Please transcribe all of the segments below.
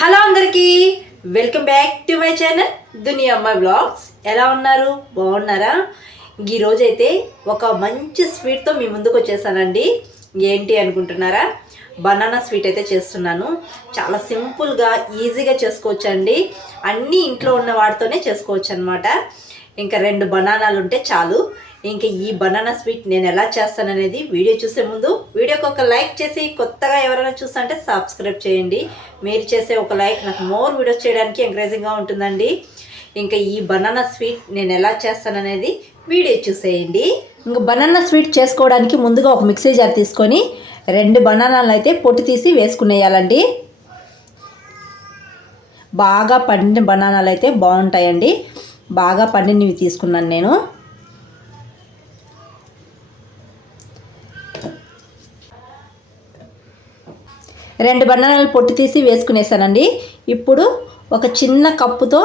Hello అందరికీ welcome back to my channel దునియా అమ్మాయి blogs. ఎలా ఉన్నారు? బాగున్నారా? ఈరోజు అయితే ఒక మంచి స్వీట్తో మీ ముందుకు వచ్చేసానండి. ఏంటి అనుకుంటున్నారా? బనానా స్వీట్ అయితే చేస్తున్నాను. చాలా సింపుల్గా ఈజీగా చేసుకోవచ్చండి. అన్నీ ఇంట్లో ఉన్న వాటితోనే చేసుకోవచ్చు అనమాట. ఇంకా 2 బనానాలు ఉంటే చాలు. ఇంకా ఈ బనానా స్వీట్ నేను ఎలా చేస్తాననేది వీడియో చూసే ముందు వీడియోకి ఒక లైక్ చేసి, కొత్తగా ఎవరైనా చూస్తుంటే సబ్స్క్రైబ్ చేయండి. మీరు చేసే ఒక లైక్ నాకు మోర్ వీడియోస్ చేయడానికి ఎంకరేజింగ్గా ఉంటుందండి. ఇంకా ఈ బనానా స్వీట్ నేను ఎలా చేస్తాననేది వీడియో చూసేయండి. ఇంకా బనానా స్వీట్ చేసుకోవడానికి ముందుగా ఒక మిక్సీ జార్ తీసుకొని 2 బనానాలు అయితే పొట్టు తీసి వేసుకునేయాలండి. బాగా పండిన బనానాలు అయితే బాగుంటాయండి. బాగా పండినవి తీసుకున్నాను నేను. రెండు బనానాలు పొట్టు తీసి వేసుకునేసానండి. ఇప్పుడు ఒక చిన్న కప్పుతో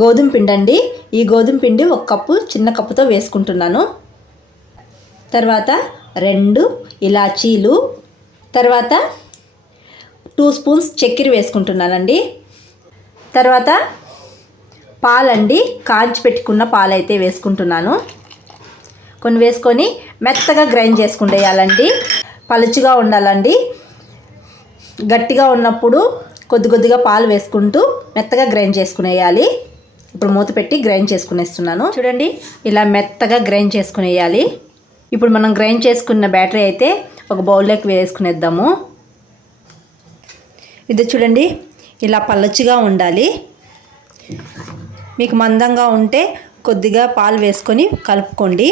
గోధుమ పిండి అండి. ఈ గోధుమ పిండి ఒక కప్పు చిన్న కప్పుతో వేసుకుంటున్నాను. తర్వాత 2 ఇలాచీలు, తర్వాత 2 స్పూన్స్ చక్కెర వేసుకుంటున్నానండి. తర్వాత పాలండి, కాంచి పెట్టుకున్న పాలైతే వేసుకుంటున్నాను. కొన్ని వేసుకొని మెత్తగా గ్రైండ్ చేసుకుంటేయాలండి. పలుచగా ఉండాలండి. గట్టిగా ఉన్నప్పుడు కొద్దిగా పాలు వేసుకుంటూ మెత్తగా గ్రైండ్ చేసుకునేయాలి. ఇప్పుడు మూత పెట్టి గ్రైండ్ చేసుకునేస్తున్నాను. చూడండి, ఇలా మెత్తగా గ్రైండ్ చేసుకునేయాలి. ఇప్పుడు మనం గ్రైండ్ చేసుకున్న బ్యాటరీ అయితే ఒక బౌల్లోకి వేసుకునేద్దాము. ఇది చూడండి, ఇలా పలుచగా ఉండాలి. మీకు మందంగా ఉంటే కొద్దిగా పాలు వేసుకొని కలుపుకోండి.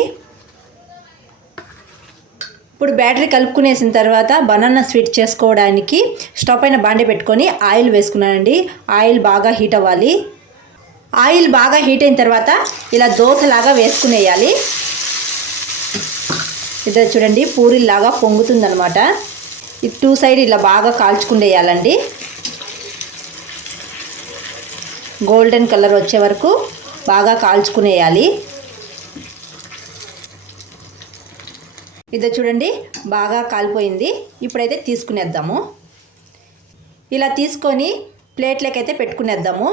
ఇప్పుడు బ్యాటరీ కలుపుకునేసిన తర్వాత బనానా స్వీట్ చేసుకోవడానికి స్టవ్ పైన బాండీ పెట్టుకొని ఆయిల్ వేసుకున్నానండి. ఆయిల్ బాగా హీట్ అవ్వాలి. ఆయిల్ బాగా హీట్ అయిన తర్వాత ఇలా దోశలాగా వేసుకునేయాలి. ఇది చూడండి, పూరీలాగా పొంగుతుందనమాట. ఈ 2 సైడ్ ఇలా బాగా కాల్చుకునేయాలండి. గోల్డెన్ కలర్ వచ్చే వరకు బాగా కాల్చుకునేయాలి. ఇది చూడండి, బాగా కాలిపోయింది. ఇప్పుడైతే తీసుకునేద్దాము. ఇలా తీసుకొని ప్లేట్లోకి అయితే పెట్టుకునేద్దాము.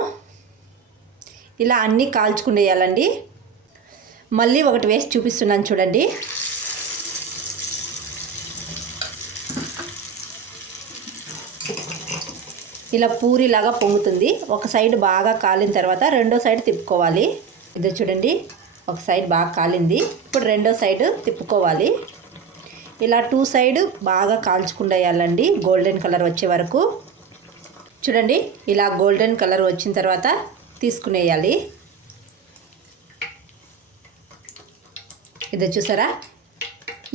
ఇలా అన్నీ కాల్చుకునేయాలండి. మళ్ళీ ఒకటి వేసి చూపిస్తున్నాను చూడండి. ఇలా పూరిలాగా పొంగుతుంది. ఒక సైడ్ బాగా కాలిన తర్వాత రెండో సైడ్ తిప్పుకోవాలి. ఇది చూడండి, ఒక సైడ్ బాగా కాలింది. ఇప్పుడు రెండో సైడ్ తిప్పుకోవాలి. ఇలా 2 సైడ్ బాగా కాల్చుకుండేయాలండి, గోల్డెన్ కలర్ వచ్చే వరకు. చూడండి, ఇలా గోల్డెన్ కలర్ వచ్చిన తర్వాత తీసుకునేయాలి. ఇది చూసారా,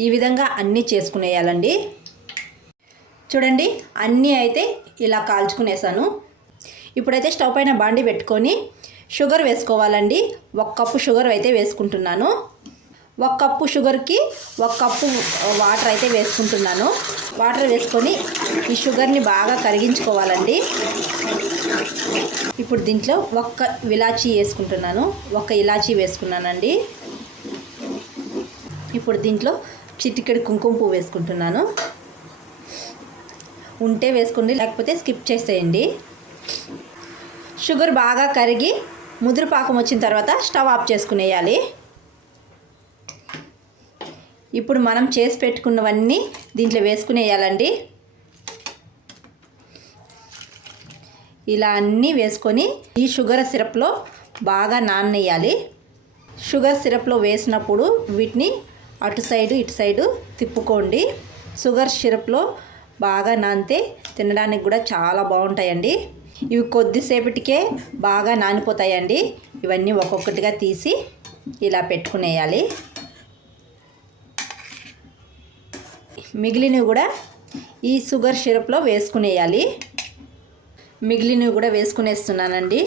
ఈ విధంగా అన్నీ చేసుకునేయాలండి. చూడండి, అన్నీ అయితే ఇలా కాల్చుకునేసాను. ఇప్పుడైతే స్టవ్ పైన బాండీ పెట్టుకొని షుగర్ వేసుకోవాలండి. 1 కప్పు షుగర్ అయితే వేసుకుంటున్నాను. 1 కప్పు షుగర్కి 1 కప్పు వాటర్ అయితే వేసుకుంటున్నాను. వాటర్ వేసుకొని ఈ షుగర్ని బాగా కరిగించుకోవాలండి. ఇప్పుడు దీంట్లో 1 ఇలాచీ వేసుకుంటున్నాను. 1 ఇలాచీ వేసుకున్నానండి. ఇప్పుడు దీంట్లో చిటికెడు కుంకుమ పువ్వు వేసుకుంటున్నాను. ఉంటే వేసుకోండి, లేకపోతే స్కిప్ చేసేయండి. షుగర్ బాగా కరిగి ముదురు పాకం వచ్చిన తర్వాత స్టవ్ ఆఫ్ చేసుకునేయాలి. ఇప్పుడు మనం చేసి పెట్టుకున్నవన్నీ దీంట్లో వేసుకునేయాలండి. ఇలా అన్నీ వేసుకొని ఈ షుగర్ సిరప్లో బాగా నాననేయాలి. షుగర్ సిరప్లో వేసినప్పుడు వీటిని అటు సైడు ఇటు సైడు తిప్పుకోండి. షుగర్ సిరప్లో బాగా నానితే తినడానికి కూడా చాలా బాగుంటాయండి. ఇవి కొద్దిసేపటికే బాగా నానిపోతాయండి. ఇవన్నీ ఒక్కొక్కటిగా తీసి ఇలా పెట్టుకునేయాలి. మిగిలినవి కూడా ఈ షుగర్ సిరప్లో వేసుకునేయాలి. మిగిలినవి కూడా వేసుకునేస్తున్నానండి.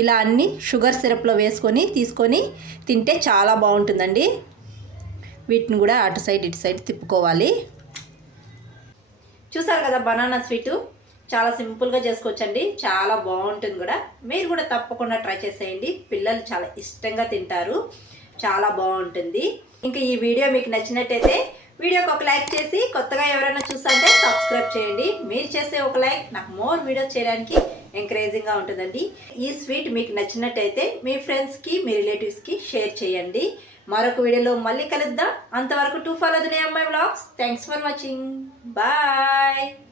ఇలా అన్నీ షుగర్ సిరప్లో వేసుకొని తీసుకొని తింటే చాలా బాగుంటుందండి. వీటిని కూడా అటు సైడ్ ఇటు సైడ్ తిప్పుకోవాలి. చూసారు కదా, బనానా స్వీటు చాలా సింపుల్గా చేసుకోవచ్చండి. చాలా బాగుంటుంది కూడా. మీరు కూడా తప్పకుండా ట్రై చేసేయండి. పిల్లలు చాలా ఇష్టంగా తింటారు. చాలా బాగుంటుంది. ఇంకా ఈ వీడియో మీకు నచ్చినట్టయితే వీడియోకి ఒక లైక్ చేసి కొత్తగా ఎవరైనా చూస్తుంటే సబ్స్క్రైబ్ చేయండి. మీరు చేసే ఒక లైక్ నాకు మోర్ వీడియోస్ చేయడానికి ఎంకరేజింగ్గా ఉంటుందండి. ఈ స్వీట్ మీకు నచ్చినట్టయితే మీ ఫ్రెండ్స్కి మీ రిలేటివ్స్కి షేర్ చేయండి. మరొక వీడియోలో మళ్ళీ కలుద్దాం. అంతవరకు టు ఫాలో ది అమ్మాయి vlogs. Thanks for watching. Bye.